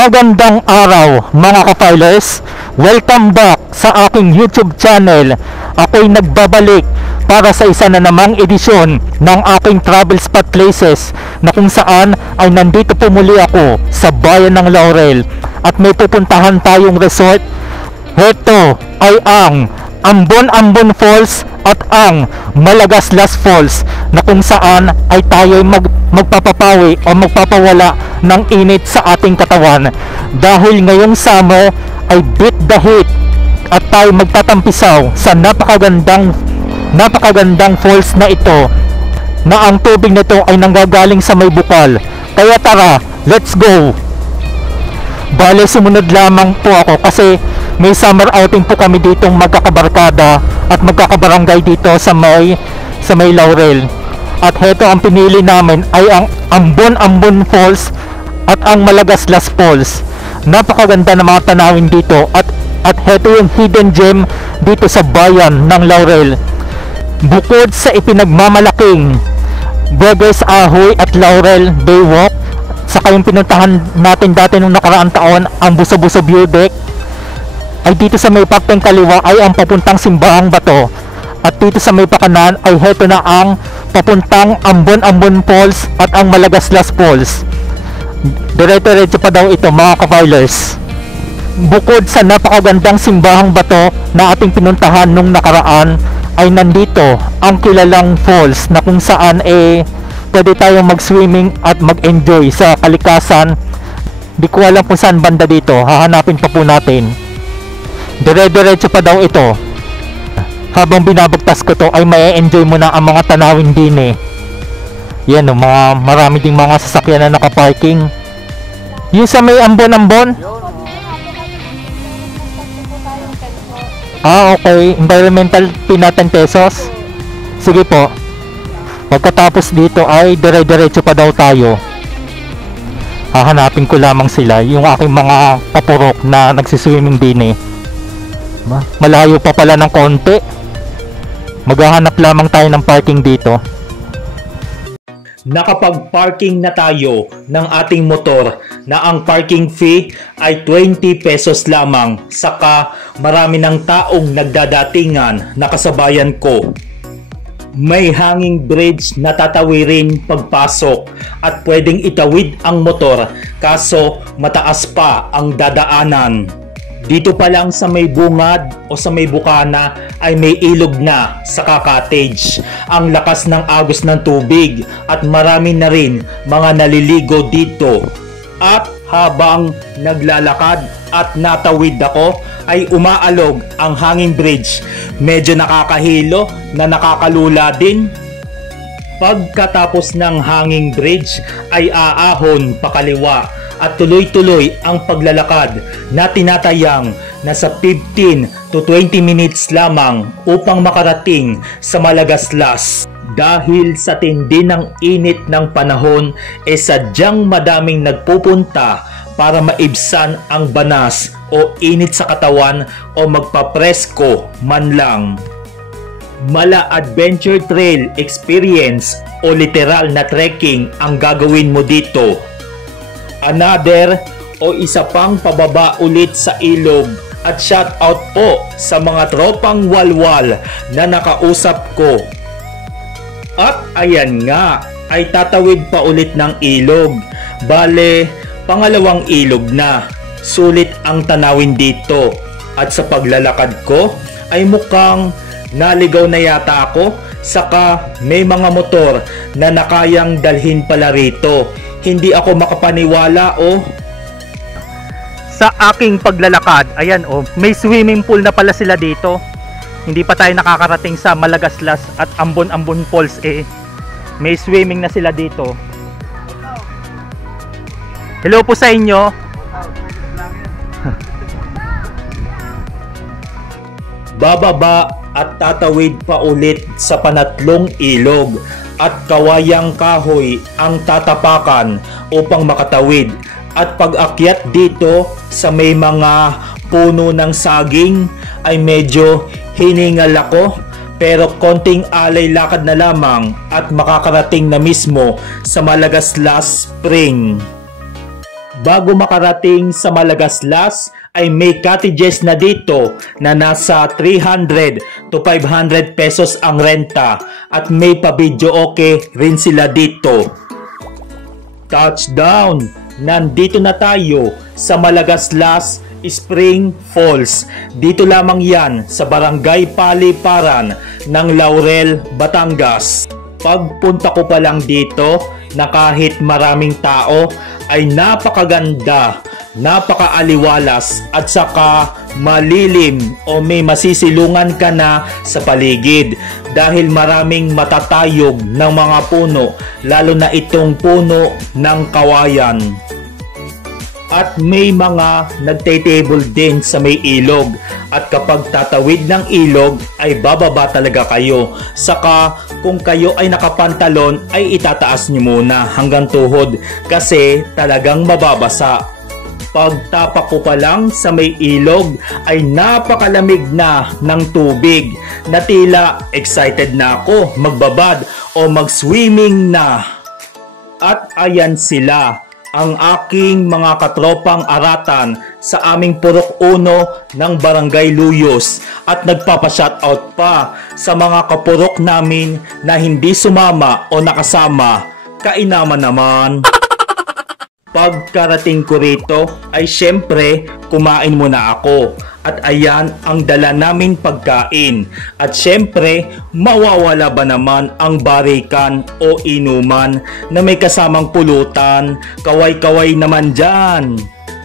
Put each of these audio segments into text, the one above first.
Magandang araw mga ka-filers. Welcome back sa aking YouTube channel. Ako'y nagbabalik para sa isa na namang edisyon ng aking travel spot places, na kung saan ay nandito po muli ako sa bayan ng Laurel at may pupuntahan tayong resort. Ito ay ang Ambon-Ambon Falls at ang Malagaslas Falls, na kung saan ay tayo magpapapawi o magpapawala ng init sa ating katawan, dahil ngayong summer ay beat the heat at tayo magtatampisaw sa napakagandang falls na ito, na ang tubig nito ay nanggagaling sa may bukal. Kaya tara, let's go! Bale, sumunod lamang po ako kasi may summer outing po kami ditong magkakabarkada at magkakabarangay dito sa may Laurel. At heto, ang pinili namin ay ang Ambon-Ambon Falls at ang Malagaslas Falls. Napakaganda na mga tanawin dito at heto yung hidden gem dito sa bayan ng Laurel. Bukod sa ipinagmamalaking Burgers Ahoy at Laurel Baywalk, saka yung pinuntahan natin dati nung nakaraang taon, ang Buso-Buso View Deck, ay dito sa may pakteng kaliwa ay ang papuntang Simbahang Bato, at dito sa may pakanan ay heto na ang papuntang Ambon-Ambon Falls at ang Malagaslas Falls. Diretso pa daw ito mga ka-filers. Bukod sa napakagandang Simbahang Bato na ating pinuntahan nung nakaraan, ay nandito ang kilalang falls na kung saan pwede tayong mag-swimming at mag-enjoy sa kalikasan. Di ko alam kung saan banda dito, hahanapin pa po natin. Dire-diretso pa daw ito. Habang binabagtas ko to ay may-enjoy mo na ang mga tanawin din Yan marami ding mga sasakyan na nakaparking. Yung sa may Ambon-Ambon? Okay. Environmental fee na 10 pesos. Sige po. Pagkatapos dito ay dire-diretso pa daw tayo. Hahanapin ko lamang sila, yung aking mga papurok na nagsiswimming din Malayo pa pala ng konti. Maghahanap lamang tayo ng parking dito. Nakapag-parking na tayo ng ating motor, na ang parking fee ay 20 pesos lamang. Saka marami ng taong nagdadatingan na kasabayan ko. May hanging bridge na tatawirin pagpasok at pwedeng itawid ang motor, kaso mataas pa ang dadaanan. Dito pa lang sa may bungad o sa may bukana ay may ilog na sa cottage. Ang lakas ng agos ng tubig at marami na rin mga naliligo dito. At habang naglalakad at natawid ako ay umaalog ang hanging bridge. Medyo nakakahilo na nakakalula din. Pagkatapos ng hanging bridge ay aahon pakaliwa at tuloy-tuloy ang paglalakad na tinatayang nasa 15 to 20 minutes lamang upang makarating sa Malagaslas. Dahil sa tindi ng init ng panahon, sadyang madaming nagpupunta para maibsan ang banas o init sa katawan o magpapresko man lang. Mala adventure trail experience o literal na trekking ang gagawin mo dito. Another o isa pang pababa ulit sa ilog, at shout out po sa mga tropang walwal na nakausap ko. At ayan nga, ay tatawid pa ulit ng ilog. Bale, pangalawang ilog na. Sulit ang tanawin dito. At sa paglalakad ko ay mukhang naligaw na yata ako. Saka may mga motor na nakayang dalhin pala rito. Hindi ako makapaniwala sa aking paglalakad. Ayan may swimming pool na pala sila dito. Hindi pa tayo nakakarating sa Malagaslas at Ambon-Ambon Falls may swimming na sila dito. Hello po sa inyo. Bababa at tatawid pa ulit sa panatlong ilog at kawayang kahoy ang tatapakan upang makatawid. At pag-akyat dito sa may mga puno ng saging ay medyo hiningal ako, pero konting alay lakad na lamang at makakarating na mismo sa Malagaslas Spring. Bago makarating sa Malagaslas ay may cottages na dito na nasa 300 to 500 pesos ang renta at may pa-video okay rin sila dito. Touchdown! Nandito na tayo sa Malagaslas Spring Falls. Dito lamang yan sa Barangay Paliparan ng Laurel, Batangas. Pagpunta ko pa lang dito na kahit maraming tao ay napakaganda, napakaaliwalas at saka malilim o may masisilungan ka na sa paligid dahil maraming matatayog ng mga puno, lalo na itong puno ng kawayan. At may mga nagte-table din sa may ilog at kapag tatawid ng ilog ay bababa talaga kayo. Saka kung kayo ay nakapantalon ay itataas nyo muna hanggang tuhod kasi talagang mababasa. Pagtapak ko pa lang sa may ilog ay napakalamig na ng tubig na tila excited na ako magbabad o mag-swimming na. At ayan sila, ang aking mga katropang aratan sa aming Purok 1 ng Barangay Luyos at nagpapa-shoutout pa sa mga kapurok namin na hindi sumama o nakasama. Kainaman naman. Pagkarating ko rito ay syempre kumain muna ako at ayan ang dala namin pagkain at syempre mawawala ba naman ang barikan o inuman na may kasamang pulutan, kaway-kaway naman dyan.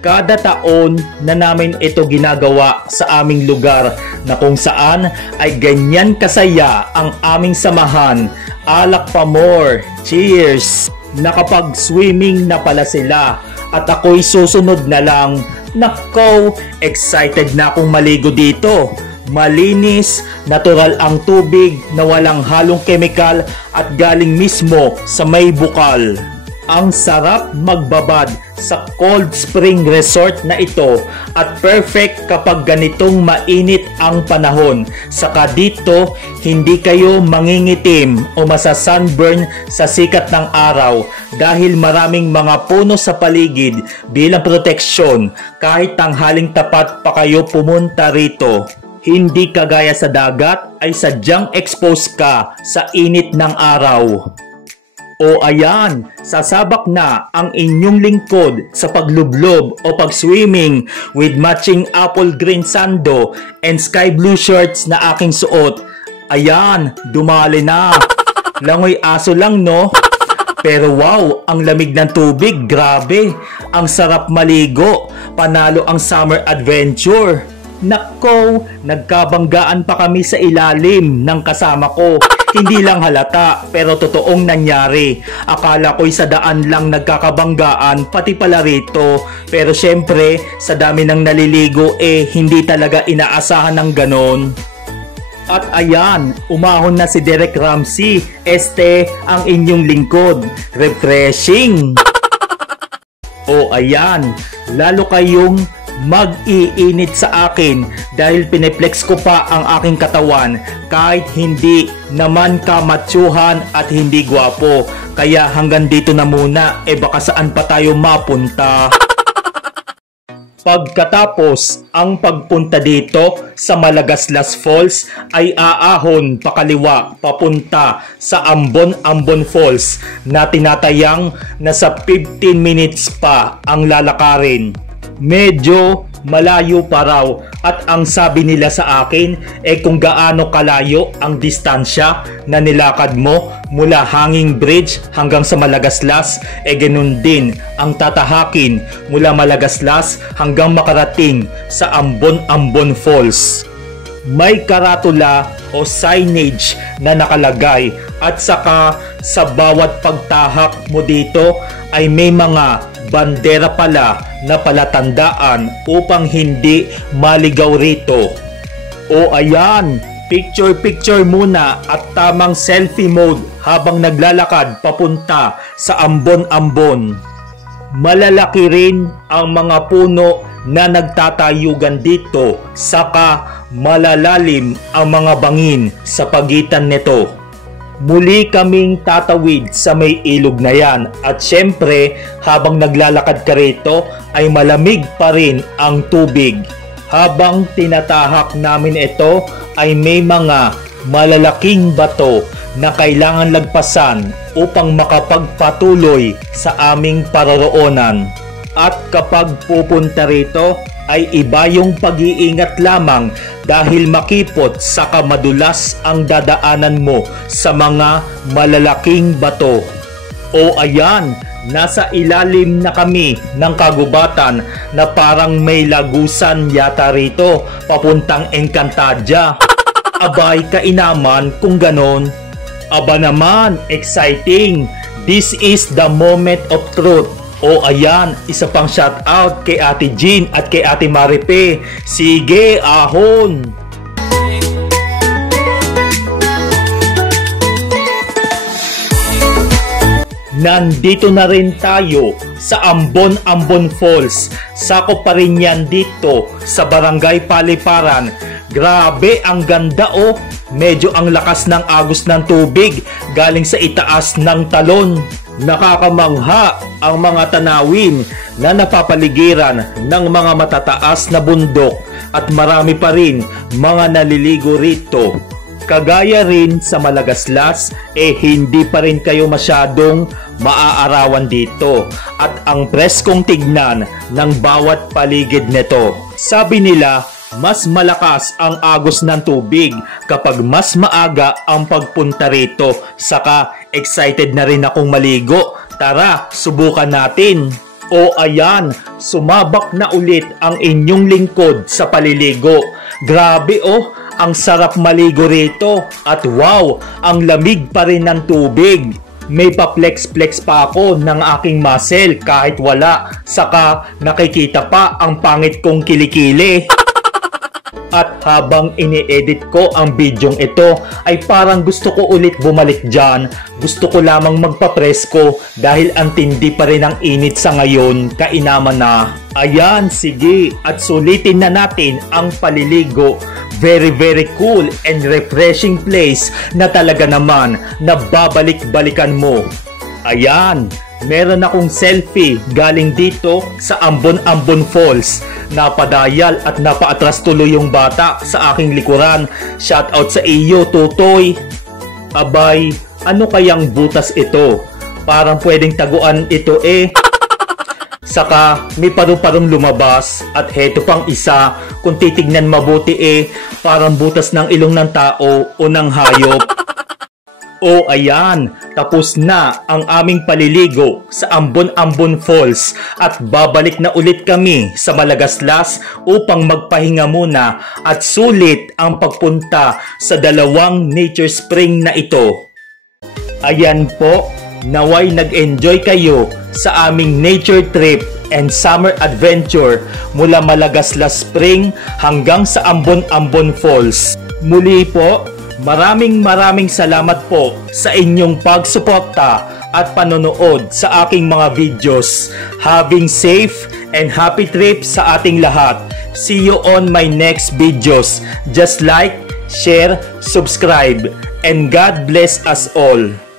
Kada taon na namin ito ginagawa sa aming lugar na kung saan ay ganyan kasaya ang aming samahan. Alak pa more! Cheers! Nakapag-swimming na pala sila at ako'y susunod na lang. Nako, excited na akong maligo dito. Malinis, natural ang tubig na walang halong kemikal at galing mismo sa may bukal. Ang sarap magbabad sa cold spring resort na ito at perfect kapag ganitong mainit ang panahon. Saka dito, hindi kayo mangingitim o masasunburn sa sikat ng araw dahil maraming mga puno sa paligid bilang proteksyon kahit tanghaling tapat pa kayo pumunta rito. Hindi kagaya sa dagat ay sadyang expose ka sa init ng araw. O ayan, sasabak na ang inyong lingkod sa paglublob o pag-swimming with matching apple green sando and sky blue shirts na aking suot. Ayan, dumali na. Langoy aso lang no? Pero wow, ang lamig ng tubig, grabe. Ang sarap maligo, panalo ang summer adventure. Nako, nagkabanggaan pa kami sa ilalim ng kasama ko. Hindi lang halata pero totoong nangyari. Akala ko'y sa daan lang nagkakabanggaan pati pala rito. Pero syempre sa dami ng naliligo hindi talaga inaasahan ng ganon. At ayan, umahon na si Derek Ramsey. Ang inyong lingkod. Refreshing! O ayan, lalo kayong mag-iinit sa akin dahil pineplex ko pa ang aking katawan kahit hindi naman kamatyuhan at hindi gwapo. Kaya hanggang dito na muna, baka saan pa tayo mapunta. Pagkatapos ang pagpunta dito sa Malagaslas Falls ay aahon pakaliwa papunta sa Ambon Falls na tinatayang nasa 15 minutes pa ang lalakarin. Medyo malayo pa raw at ang sabi nila sa akin kung gaano kalayo ang distansya na nilakad mo mula Hanging Bridge hanggang sa Malagaslas ganun din ang tatahakin mula Malagaslas hanggang makarating sa Ambon Falls. May karatula o signage na nakalagay at saka sa bawat pagtahak mo dito ay may mga bandera pala na palatandaan upang hindi maligaw rito. O ayan, picture muna at tamang selfie mode habang naglalakad papunta sa Ambon. Malalaki rin ang mga puno na nagtatayugan dito, saka malalalim ang mga bangin sa pagitan nito. muli kaming tatawid sa may ilog na yan. At syempre, habang naglalakad ka rito, ay malamig pa rin ang tubig. Habang tinatahak namin ito, ay may mga malalaking bato na kailangan lagpasan upang makapagpatuloy sa aming paroroonan. At kapag pupunta rito, ay iba yung pag-iingat lamang dahil makipot saka madulas ang dadaanan mo sa mga malalaking bato. O ayan, nasa ilalim na kami ng kagubatan na parang may lagusan yata rito papuntang Encantadia. Abay kainaman kung ganon. Aba naman, exciting! This is the moment of truth. O ayan, isa pang shoutout kay Ate Jean at kay Ate Maripe. Sige, ahon! Nandito na rin tayo sa Ambon Falls. Sakop pa rin yan dito sa Barangay Paliparan. Grabe, ang ganda oh! Medyo ang lakas ng agos ng tubig galing sa itaas ng talon. Nakakamangha ang mga tanawin na napapaligiran ng mga matataas na bundok at marami pa rin mga naliligo rito. Kagaya rin sa Malagaslas, hindi pa rin kayo masyadong maaarawan dito at ang preskong tignan ng bawat paligid nito. Sabi nila, mas malakas ang agos ng tubig kapag mas maaga ang pagpunta rito. Saka excited na rin akong maligo. Tara, subukan natin. O ayan, sumabak na ulit ang inyong lingkod sa paliligo. Grabe oh, ang sarap maligo rito. At wow, ang lamig pa rin ng tubig. May pa-flex-flex pa ako ng aking muscle kahit wala. Saka nakikita pa ang pangit kong kilikili. At habang ini-edit ko ang bidyong ito ay parang gusto ko ulit bumalik dyan. Gusto ko lamang magpapresko dahil ang tindi pa rin ang init sa ngayon, kainaman na. Ayan, sige, at sulitin na natin ang paliligo. Very cool and refreshing place na talaga naman na babalik-balikan mo. Ayan, meron akong selfie galing dito sa Ambon Falls. Napadayal at napaatras tuloy yung bata sa aking likuran. Shoutout sa iyo, Tutoy. Abay, ano kayang butas ito? Parang pwedeng taguan ito eh. Saka may paru-parong lumabas at heto pang isa, kung titignan mabuti parang butas ng ilong ng tao o ng hayop. O ayan, tapos na ang aming paliligo sa Ambon Falls at babalik na ulit kami sa Malagaslas upang magpahinga muna at sulit ang pagpunta sa dalawang nature spring na ito. Ayan po, naway nag-enjoy kayo sa aming nature trip and summer adventure mula Malagaslas Spring hanggang sa Ambon Falls. Muli po, maraming salamat po sa inyong pagsuporta at panonood sa aking mga videos. Having safe and happy trip sa ating lahat. See you on my next videos. Just like, share, subscribe, and God bless us all.